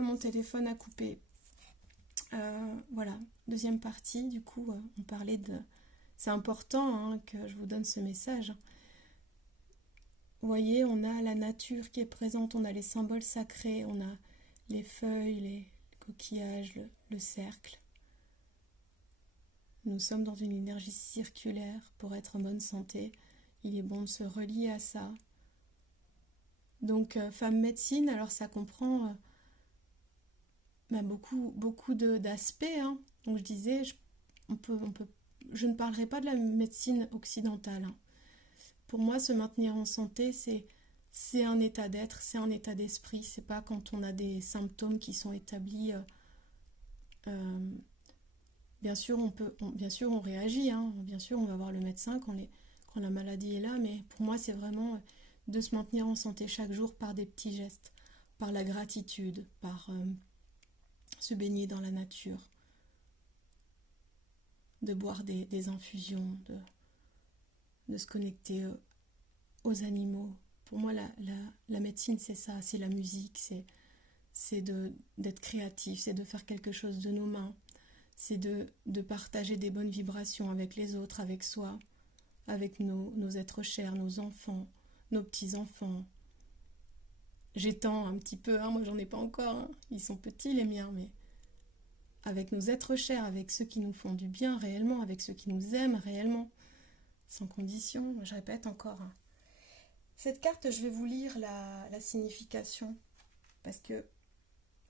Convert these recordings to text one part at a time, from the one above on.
mon téléphone a coupé. Voilà, deuxième partie, du coup, on parlait de... C'est important hein, que je vous donne ce message. Vous voyez, on a la nature qui est présente, on a les symboles sacrés, on a les feuilles, les coquillages, le cercle. Nous sommes dans une énergie circulaire. Pour être en bonne santé, il est bon de se relier à ça. Donc, femme médecine, alors ça comprend beaucoup d'aspects. Hein. Donc, je disais, je ne parlerai pas de la médecine occidentale. Hein. Pour moi, se maintenir en santé, c'est un état d'être, c'est un état d'esprit. C'est pas quand on a des symptômes qui sont établis. Bien sûr, on réagit. Hein. Bien sûr, on va voir le médecin quand la maladie est là. Mais pour moi, c'est vraiment de se maintenir en santé chaque jour par des petits gestes, par la gratitude, par se baigner dans la nature, de boire des infusions, de se connecter aux animaux. Pour moi, la médecine, c'est ça, c'est la musique, c'est d'être créatif, c'est de faire quelque chose de nos mains, c'est de partager des bonnes vibrations avec les autres, avec soi, avec nos êtres chers, nos enfants, nos petits-enfants. J'étends un petit peu, hein, moi j'en ai pas encore, hein. Ils sont petits les miens, mais avec nos êtres chers, avec ceux qui nous font du bien réellement, avec ceux qui nous aiment réellement, sans condition, je répète encore. Hein. Cette carte, je vais vous lire la signification, parce que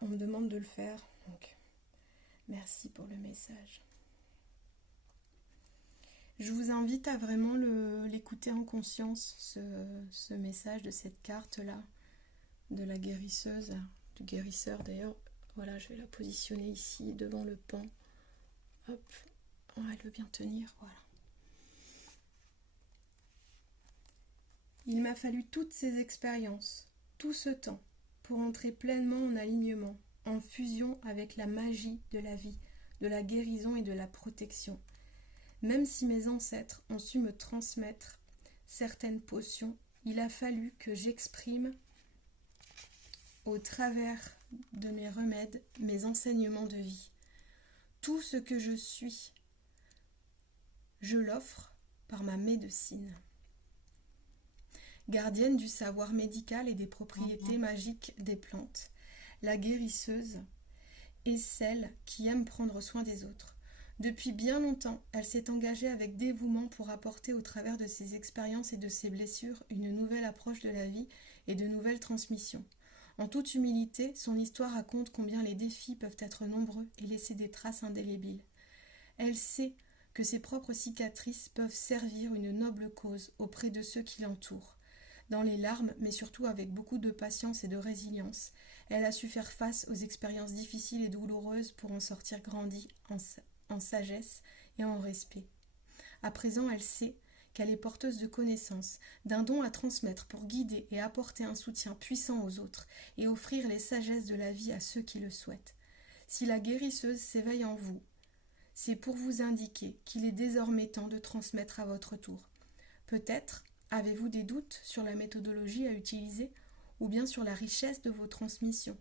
on me demande de le faire, donc merci pour le message. Je vous invite à vraiment l'écouter en conscience, ce message de cette carte-là, de la guérisseuse, du guérisseur d'ailleurs. Voilà, je vais la positionner ici, devant le pan. Hop, elle veut bien tenir, voilà. Il m'a fallu toutes ces expériences, tout ce temps, pour entrer pleinement en alignement, en fusion avec la magie de la vie, de la guérison et de la protection. Même si mes ancêtres ont su me transmettre certaines potions, il a fallu que j'exprime au travers de mes remèdes, mes enseignements de vie. Tout ce que je suis, je l'offre par ma médecine. Gardienne du savoir médical et des propriétés magiques des plantes, la guérisseuse est celle qui aime prendre soin des autres. Depuis bien longtemps, elle s'est engagée avec dévouement pour apporter au travers de ses expériences et de ses blessures une nouvelle approche de la vie et de nouvelles transmissions. En toute humilité, son histoire raconte combien les défis peuvent être nombreux et laisser des traces indélébiles. Elle sait que ses propres cicatrices peuvent servir une noble cause auprès de ceux qui l'entourent. Dans les larmes, mais surtout avec beaucoup de patience et de résilience, elle a su faire face aux expériences difficiles et douloureuses pour en sortir grandie en sagesse et en respect. À présent, elle sait qu'elle est porteuse de connaissances, d'un don à transmettre pour guider et apporter un soutien puissant aux autres et offrir les sagesses de la vie à ceux qui le souhaitent. Si la guérisseuse s'éveille en vous, c'est pour vous indiquer qu'il est désormais temps de transmettre à votre tour. Peut-être avez-vous des doutes sur la méthodologie à utiliser ou bien sur la richesse de vos transmissions.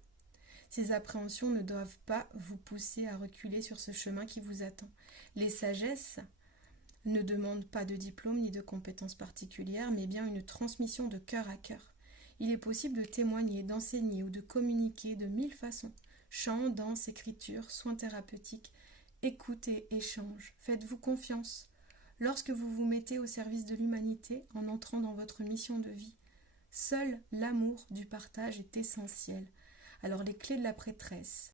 Ces appréhensions ne doivent pas vous pousser à reculer sur ce chemin qui vous attend. Les sagesses ne demandent pas de diplôme ni de compétences particulières, mais bien une transmission de cœur à cœur. Il est possible de témoigner, d'enseigner ou de communiquer de 1000 façons. Chant, danse, écriture, soins thérapeutiques, écoute et échange. Faites-vous confiance. Lorsque vous vous mettez au service de l'humanité en entrant dans votre mission de vie, seul l'amour du partage est essentiel. Alors les clés de la prêtresse,